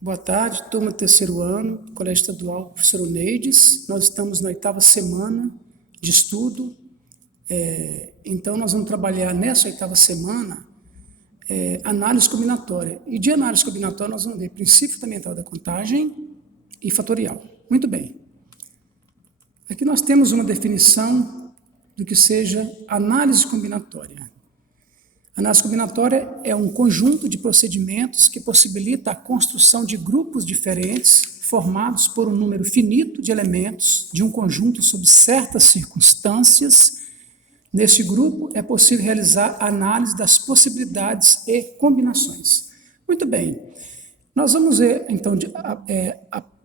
Boa tarde, turma do terceiro ano, Colégio Estadual Professor Oneides. Nós estamos na 8ª semana de estudo. Então, nós vamos trabalhar nessa 8ª semana análise combinatória. E de análise combinatória, nós vamos ver princípio fundamental da contagem e fatorial. Muito bem. Aqui nós temos uma definição do que seja análise combinatória. Análise combinatória é um conjunto de procedimentos que possibilita a construção de grupos diferentes formados por um número finito de elementos de um conjunto sob certas circunstâncias. Neste grupo é possível realizar a análise das possibilidades e combinações. Muito bem, nós vamos ver então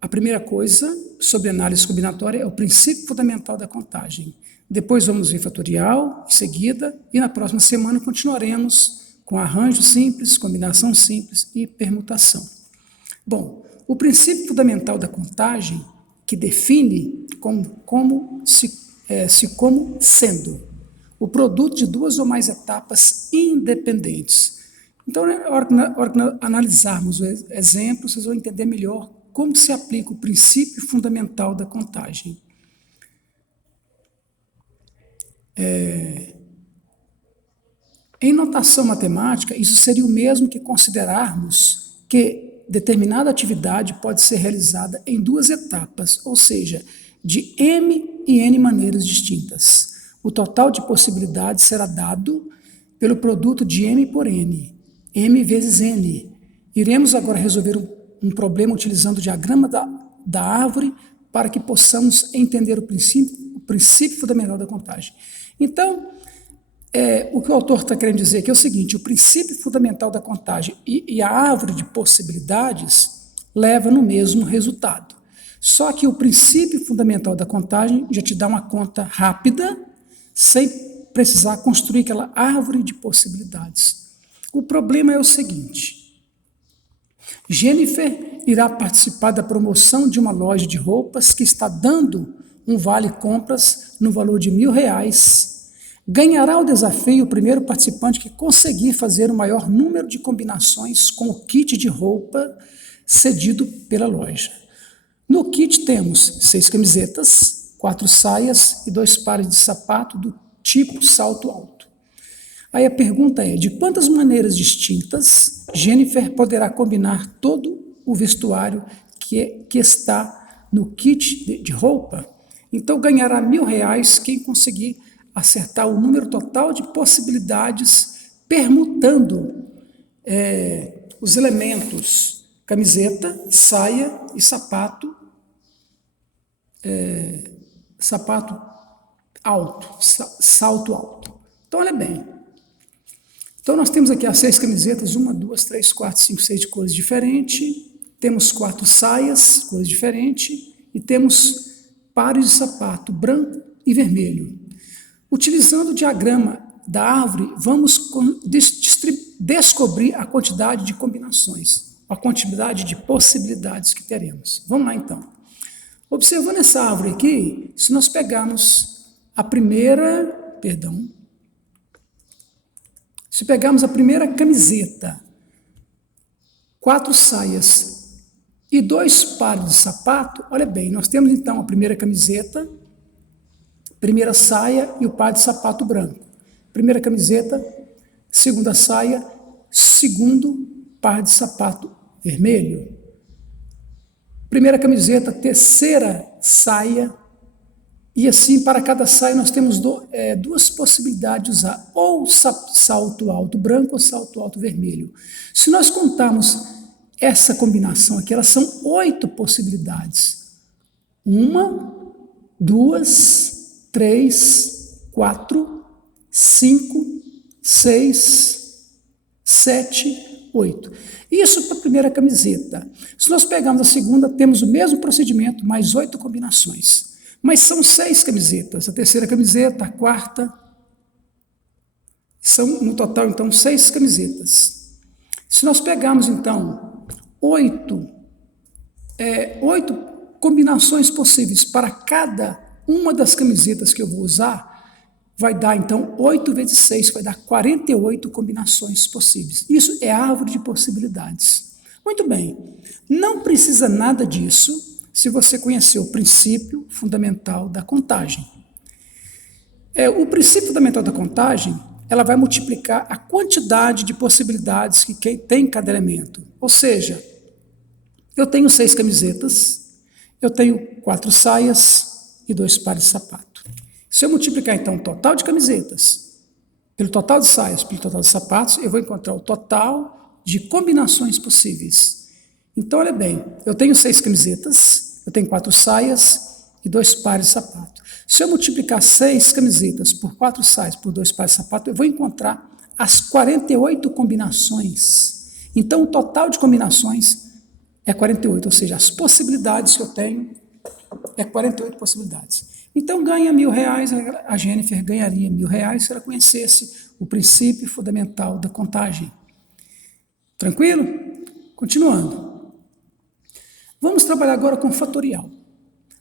a primeira coisa sobre análise combinatória é o princípio fundamental da contagem. Depois vamos ver fatorial, em seguida, e na próxima semana continuaremos com arranjo simples, combinação simples e permutação. Bom, o princípio fundamental da contagem, que define como sendo o produto de duas ou mais etapas independentes. Então, na hora que analisarmos o exemplo, vocês vão entender melhor como se aplica o princípio fundamental da contagem. Em notação matemática, isso seria o mesmo que considerarmos que determinada atividade pode ser realizada em duas etapas, ou seja, de M e N maneiras distintas. O total de possibilidades será dado pelo produto de M por N, M vezes N. Iremos agora resolver um problema utilizando o diagrama da árvore para que possamos entender o princípio fundamental da contagem. Então, o que o autor está querendo dizer aqui é o seguinte: o princípio fundamental da contagem e a árvore de possibilidades leva no mesmo resultado. Só que o princípio fundamental da contagem já te dá uma conta rápida, sem precisar construir aquela árvore de possibilidades. O problema é o seguinte: Jennifer irá participar da promoção de uma loja de roupas que está dando um vale-compras no valor de R$1.000. Ganhará o desafio o primeiro participante que conseguir fazer o maior número de combinações com o kit de roupa cedido pela loja. No kit temos 6 camisetas, 4 saias e 2 pares de sapato do tipo salto alto. Aí a pergunta é: de quantas maneiras distintas Jennifer poderá combinar todo o vestuário que está no kit de roupa? Então ganhará R$1.000 quem conseguir acertar o número total de possibilidades permutando os elementos camiseta, saia e sapato alto, salto alto. Então, olha bem. Então, nós temos aqui as 6 camisetas, 1, 2, 3, 4, 5, 6 de cores diferentes, temos 4 saias, cores diferentes, e temos pares de sapato branco e vermelho. Utilizando o diagrama da árvore, vamos descobrir a quantidade de combinações, a quantidade de possibilidades que teremos. Vamos lá, então. Observando essa árvore aqui, se nós pegarmos a primeira camiseta, 4 saias e 2 pares de sapato, olha bem, nós temos então a primeira camiseta, primeira saia e o par de sapato branco. Primeira camiseta, segunda saia, segundo par de sapato vermelho. Primeira camiseta, terceira saia, e assim para cada saia nós temos duas possibilidades de usar, ou salto alto branco ou salto alto vermelho. Se nós contarmos essa combinação aqui, elas são 8 possibilidades. 1, 2, 3, 4, 5, 6, 7, 8. Isso para a primeira camiseta. Se nós pegarmos a segunda, temos o mesmo procedimento, mais 8 combinações. Mas são 6 camisetas. A terceira camiseta, a quarta. São, no total, então, 6 camisetas. Se nós pegarmos, então, 8 combinações possíveis para cada uma das camisetas que eu vou usar, vai dar, então, 8 vezes 6, vai dar 48 combinações possíveis. Isso é árvore de possibilidades. Muito bem, não precisa nada disso se você conhecer o princípio fundamental da contagem. O princípio fundamental da contagem, ela vai multiplicar a quantidade de possibilidades que tem cada elemento. Ou seja, eu tenho 6 camisetas, eu tenho 4 saias e 2 pares de sapato. Se eu multiplicar, então, o total de camisetas pelo total de saias, pelo total de sapatos, eu vou encontrar o total de combinações possíveis. Então, olha bem, eu tenho 6 camisetas, eu tenho 4 saias e 2 pares de sapato. Se eu multiplicar 6 camisetas por 4 saias por 2 pares de sapato, eu vou encontrar as 48 combinações. Então, o total de combinações é 48, ou seja, as possibilidades que eu tenho é 48 possibilidades. Então, ganha R$1.000, a Jennifer ganharia R$1.000 se ela conhecesse o princípio fundamental da contagem. Tranquilo? Continuando. Vamos trabalhar agora com fatorial.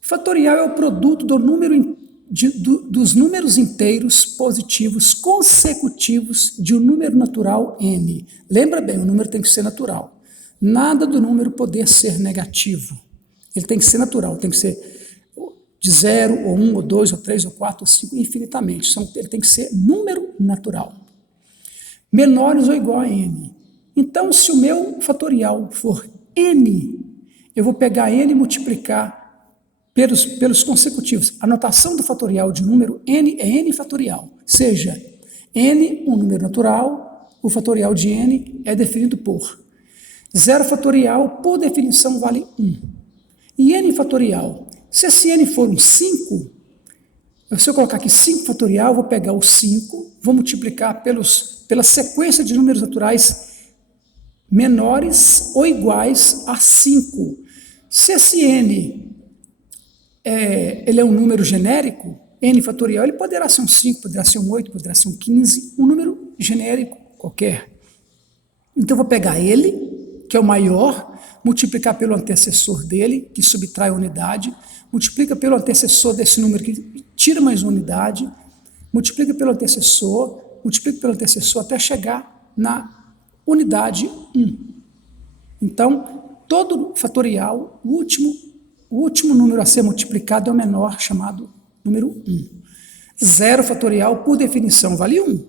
Fatorial é o produto dos números inteiros positivos consecutivos de um número natural n. Lembra bem, o número tem que ser natural. Nada do número poder ser negativo. Ele tem que ser natural, tem que ser de 0, ou 1, ou 2, ou 3, ou 4, ou 5, infinitamente. Ele tem que ser número natural. Menores ou igual a n. Então, se o meu fatorial for n, eu vou pegar n e multiplicar pelos consecutivos. A notação do fatorial de número n é n fatorial. Seja n um número natural, o fatorial de n é definido por 0 fatorial, por definição, vale 1. E n fatorial, se esse n for um 5, se eu colocar aqui 5 fatorial, eu vou pegar o 5, vou multiplicar pela sequência de números naturais menores ou iguais a 5. Se esse n ele é um número genérico, n fatorial, ele poderá ser um 5, poderá ser um 8, poderá ser um 15, um número genérico qualquer. Então, eu vou pegar ele, que é o maior, multiplicar pelo antecessor dele, que subtrai a unidade, multiplica pelo antecessor desse número que tira mais uma unidade, multiplica pelo antecessor até chegar na unidade 1. Então, todo fatorial, o último número a ser multiplicado é o menor, chamado número 1. 0 fatorial, por definição, vale 1.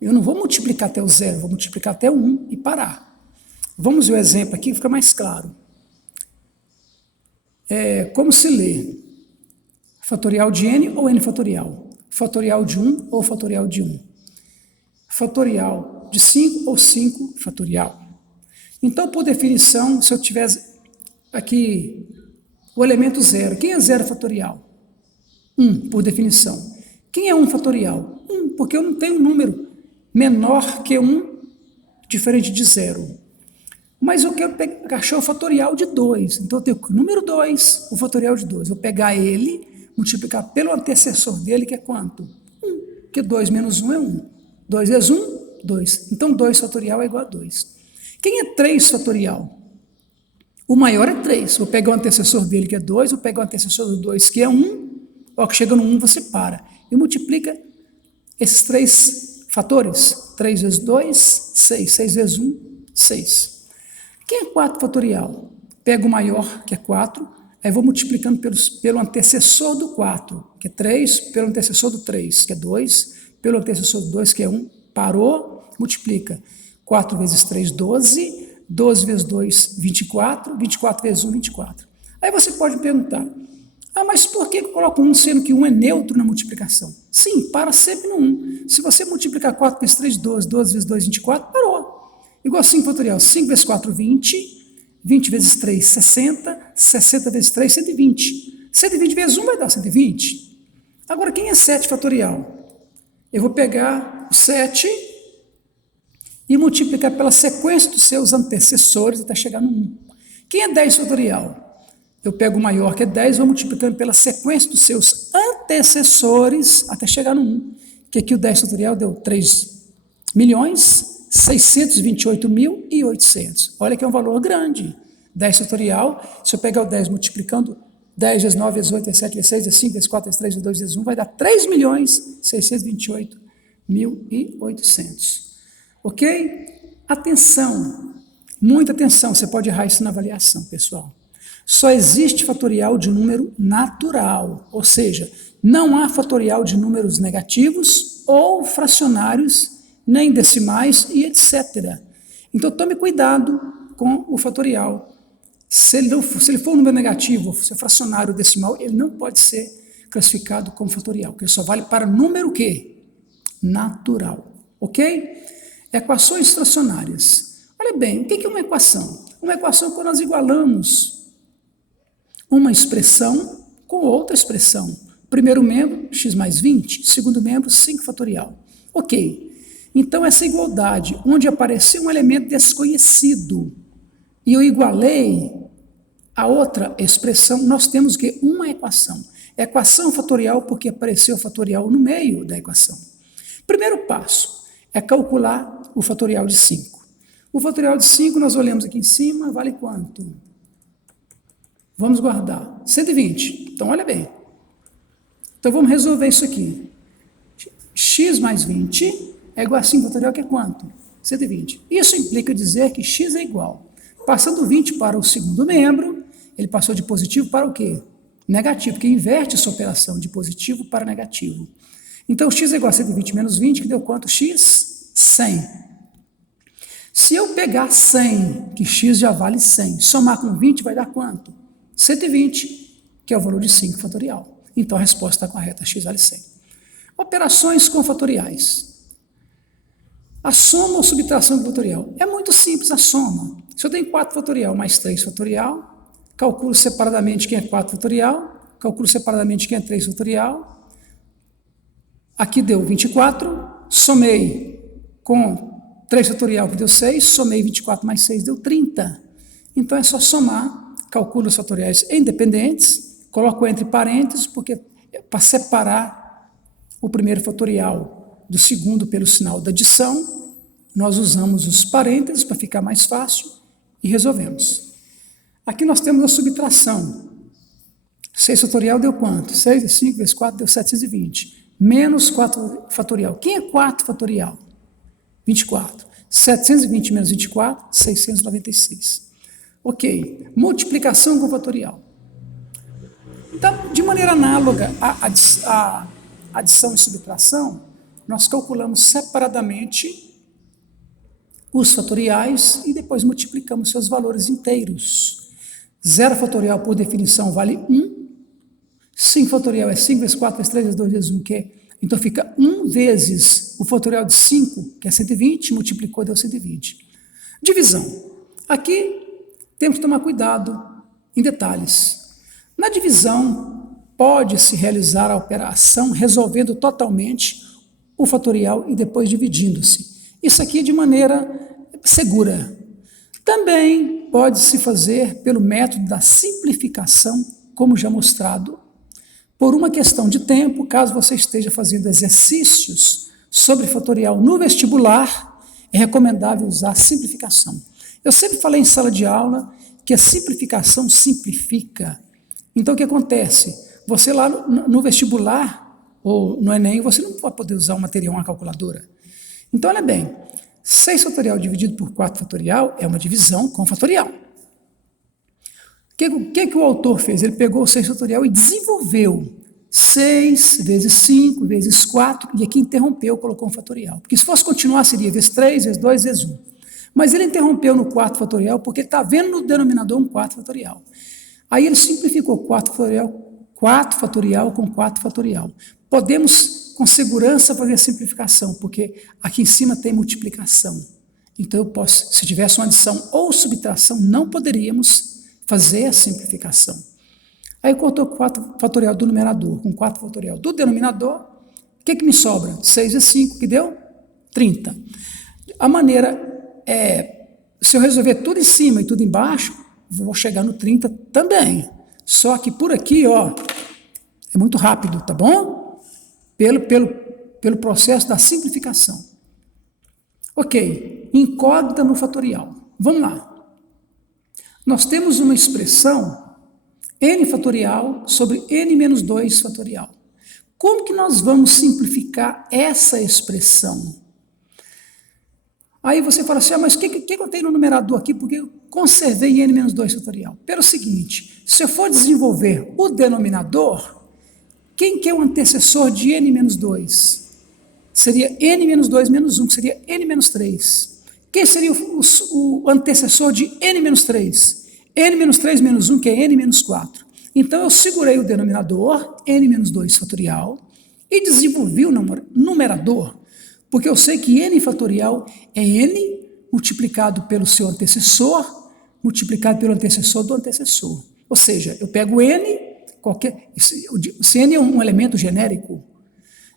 Eu não vou multiplicar até o 0, vou multiplicar até o 1 e parar. Vamos ver o exemplo aqui, fica mais claro. Como se lê? Fatorial de n ou n fatorial? Fatorial de 1 ou fatorial de 1? Fatorial de 5 ou 5 fatorial? Então, por definição, se eu tivesse aqui o elemento 0, quem é 0 fatorial? 1, por definição. Quem é 1 fatorial? 1, porque eu não tenho um número menor que 1, diferente de 0. Mas eu quero achar o fatorial de 2. Então, eu tenho o número 2, o fatorial de 2. Eu vou pegar ele, multiplicar pelo antecessor dele, que é quanto? 1. Porque 2 menos 1 é 1. 2 vezes 1, 2. Então, 2 fatorial é igual a 2. Quem é 3 fatorial? O maior é 3. Vou pegar o antecessor dele, que é 2. Vou pegar o antecessor do 2, que é 1. Ó, que chega no 1, você para. E multiplica esses 3 fatores. 3 vezes 2, 6. 6 vezes 1, 6. Quem é 4 fatorial? Pego o maior, que é 4, aí vou multiplicando pelo antecessor do 4, que é 3, pelo antecessor do 3, que é 2, pelo antecessor do 2, que é 1, parou, multiplica. 4 vezes 3, 12, 12 vezes 2, 24, 24 vezes 1, 24. Aí você pode me perguntar, mas por que eu coloco 1, sendo que 1 é neutro na multiplicação? Sim, para sempre no 1. Se você multiplicar 4 vezes 3, 12, 12 vezes 2, 24, parou. Igual 5 fatorial, 5 vezes 4, 20, 20 vezes 3, 60, 60 vezes 3, 120. 120 vezes 1 vai dar 120. Agora, quem é 7 fatorial? Eu vou pegar o 7 e multiplicar pela sequência dos seus antecessores até chegar no 1. Quem é 10 fatorial? Eu pego o maior, que é 10, vou multiplicando pela sequência dos seus antecessores até chegar no 1. Que aqui o 10 fatorial deu 3.628.800. Olha que é um valor grande. 10 fatorial, se eu pegar o 10 multiplicando, 10 vezes 9 vezes 8 vezes 7 vezes 6 vezes 5 vezes 4 vezes 3 vezes 2 vezes 1, vai dar 3.628.800. Ok? Atenção! Muita atenção, você pode errar isso na avaliação, pessoal. Só existe fatorial de número natural, ou seja, não há fatorial de números negativos ou fracionários, nem decimais e etc. Então tome cuidado com o fatorial. Se ele for um número negativo, se é fracionário ou decimal, ele não pode ser classificado como fatorial, porque ele só vale para número o quê? Natural, ok? Equações fracionárias. Olha bem, o que é uma equação? Uma equação é quando nós igualamos uma expressão com outra expressão. Primeiro membro, x mais 20. Segundo membro, 5 fatorial. Ok. Então, essa igualdade, onde apareceu um elemento desconhecido e eu igualei a outra expressão, nós temos que uma equação. Equação fatorial porque apareceu o fatorial no meio da equação. Primeiro passo é calcular o fatorial de 5. O fatorial de 5, nós olhamos aqui em cima, vale quanto? Vamos guardar. 120. Então, olha bem. Então, vamos resolver isso aqui. X mais 20 é igual a 5 fatorial, que é quanto? 120. Isso implica dizer que x é igual. Passando 20 para o segundo membro, ele passou de positivo para o quê? Negativo, porque inverte essa operação de positivo para negativo. Então, x é igual a 120 menos 20, que deu quanto? X? 100. Se eu pegar 100, que x já vale 100, somar com 20 vai dar quanto? 120, que é o valor de 5 fatorial. Então, a resposta está correta, x vale 100. Operações com fatoriais. A soma ou subtração do fatorial. É muito simples a soma. Se eu tenho 4 fatorial mais 3 fatorial, calculo separadamente quem é 4 fatorial, calculo separadamente quem é 3 fatorial. Aqui deu 24, somei com 3 fatorial que deu 6, somei 24 mais 6 deu 30. Então é só somar, calculo os fatoriais independentes, coloco entre parênteses, porque para separar o primeiro fatorial do segundo pelo sinal da adição, nós usamos os parênteses para ficar mais fácil e resolvemos. Aqui nós temos a subtração. 6 fatorial deu quanto? 6 vezes 5 vezes 4 deu 720. Menos 4 fatorial. Quem é 4 fatorial? 24. 720 menos 24, 696. Ok. Multiplicação com fatorial. Então, de maneira análoga à adição e subtração, nós calculamos separadamente os fatoriais e depois multiplicamos seus valores inteiros. 0 fatorial, por definição, vale 1. 5 fatorial é 5 vezes 4 vezes 3 vezes 2 vezes 1, que é? Então fica 1 vezes o fatorial de 5, que é 120, multiplicou, deu 120. Divisão. Aqui temos que tomar cuidado em detalhes. Na divisão, pode-se realizar a operação resolvendo totalmente o fatorial e depois dividindo-se. Isso aqui de maneira segura. Também pode-se fazer pelo método da simplificação, como já mostrado. Por uma questão de tempo, caso você esteja fazendo exercícios sobre fatorial no vestibular, é recomendável usar a simplificação. Eu sempre falei em sala de aula que a simplificação simplifica. Então, o que acontece? Você lá no vestibular, ou no Enem, você não vai poder usar um material, uma calculadora. Então, olha bem, 6 fatorial dividido por 4 fatorial é uma divisão com fatorial. O que o autor fez? Ele pegou o 6 fatorial e desenvolveu 6 vezes 5 vezes 4, e aqui interrompeu, colocou um fatorial. Porque se fosse continuar, seria vezes 3, vezes 2, vezes 1. Mas ele interrompeu no 4 fatorial, porque ele está vendo no denominador um 4 fatorial. Aí ele simplificou 4 fatorial com 4 fatorial. Podemos, com segurança, fazer a simplificação, porque aqui em cima tem multiplicação. Então, eu posso, se tivesse uma adição ou subtração, não poderíamos fazer a simplificação. Aí eu cortou 4 fatorial do numerador com 4 fatorial do denominador. O que me sobra? 6 vezes 5, que deu 30. A maneira é, se eu resolver tudo em cima e tudo embaixo, vou chegar no 30 também. Só que por aqui, ó, é muito rápido, tá bom? Pelo processo da simplificação. Ok, incógnita no fatorial. Vamos lá. Nós temos uma expressão n fatorial sobre n menos 2 fatorial. Como que nós vamos simplificar essa expressão? Aí você fala assim, mas o que eu tenho no numerador aqui? Porque eu conservei n menos 2 fatorial. Pelo seguinte, se eu for desenvolver o denominador, quem que é o antecessor de n menos 2? Seria n menos 2 menos 1, que seria n menos 3. Quem seria o antecessor de n menos 3? N menos 3 menos 1, que é n menos 4. Então, eu segurei o denominador, n menos 2 fatorial, e desenvolvi o numerador, porque eu sei que n fatorial é n multiplicado pelo seu antecessor, multiplicado pelo antecessor do antecessor. Ou seja, eu pego n, se n é um elemento genérico,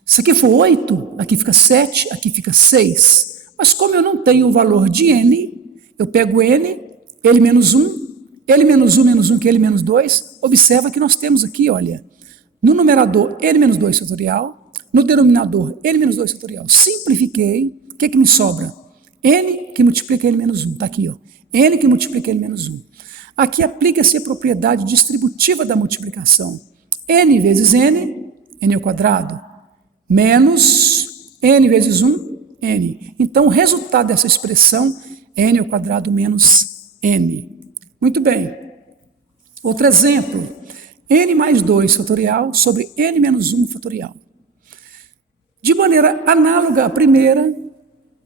se aqui for 8, aqui fica 7, aqui fica 6. Mas como eu não tenho o valor de n, eu pego n, l menos 1, l menos 1 menos 1, que é l menos 2, observa que nós temos aqui, olha, no numerador n menos 2 fatorial, no denominador n menos 2 fatorial. Simplifiquei, o que me sobra? N que multiplica n menos 1, está aqui, ó. N que multiplica n menos 1. Aqui aplica-se a propriedade distributiva da multiplicação. N vezes n, n ao quadrado, menos n vezes 1, n. Então, o resultado dessa expressão é n ao quadrado menos n. Muito bem. Outro exemplo. N mais 2 fatorial sobre n menos 1 fatorial. De maneira análoga à primeira,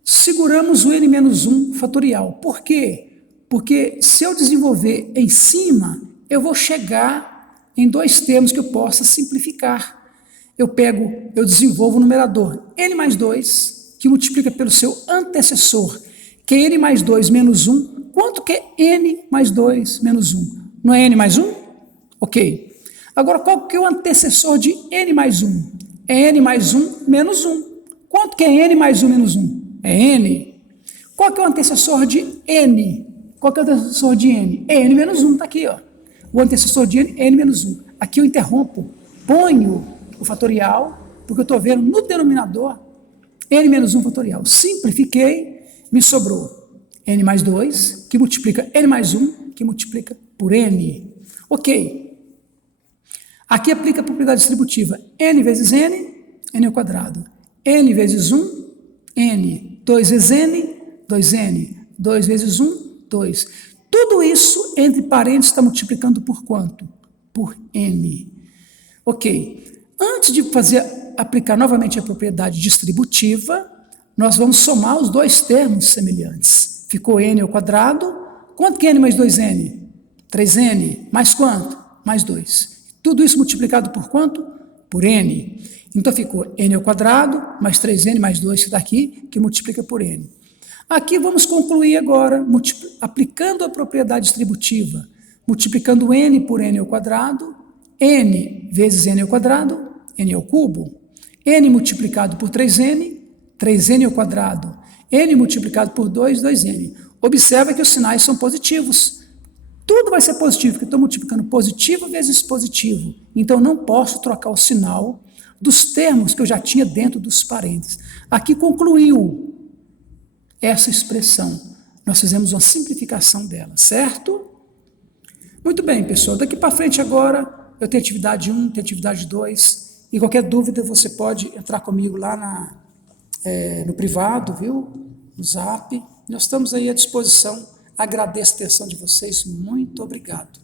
seguramos o n menos 1 fatorial. Por quê? Porque se eu desenvolver em cima, eu vou chegar em dois termos que eu possa simplificar. Eu desenvolvo o numerador n mais 2, que multiplica pelo seu antecessor, que é n mais 2 menos 1. Quanto que é n mais 2 menos 1? Não é n mais 1? Ok. Agora, qual que é o antecessor de n mais 1? É n mais 1 menos 1. Quanto que é n mais 1 menos 1? É n. Qual que é o antecessor de n? Qual que é o antecessor de n? É n menos 1, está aqui, ó. O antecessor de n é n menos 1. Aqui eu interrompo, ponho o fatorial, porque eu estou vendo no denominador n menos 1 fatorial. Simplifiquei, me sobrou n mais 2, que multiplica n mais 1, que multiplica por n. Ok. Aqui aplica a propriedade distributiva. N vezes n, n ao quadrado. N vezes 1, n. 2 vezes n, 2n. 2 vezes 1, 2. Tudo isso, entre parênteses, está multiplicando por quanto? Por n. Ok. Antes de aplicar novamente a propriedade distributiva, nós vamos somar os dois termos semelhantes. Ficou n ao quadrado. Quanto que é n mais 2n? 3n. Mais quanto? Mais 2. Tudo isso multiplicado por quanto? Por n. Então ficou n ao quadrado, mais 3n mais 2, que está aqui, que multiplica por n. Aqui vamos concluir agora, aplicando a propriedade distributiva, multiplicando n por n ao quadrado, n vezes n ao quadrado, n ao cubo, n multiplicado por 3n, 3n ao quadrado, n multiplicado por 2, 2n. Observa que os sinais são positivos. Tudo vai ser positivo, porque eu estou multiplicando positivo vezes positivo. Então, não posso trocar o sinal dos termos que eu já tinha dentro dos parênteses. Aqui concluiu essa expressão. Nós fizemos uma simplificação dela, certo? Muito bem, pessoal. Daqui para frente agora, eu tenho atividade 1, tenho atividade 2. E qualquer dúvida, você pode entrar comigo lá no privado, viu? No Zap. Nós estamos aí à disposição. Agradeço a atenção de vocês. Muito obrigado.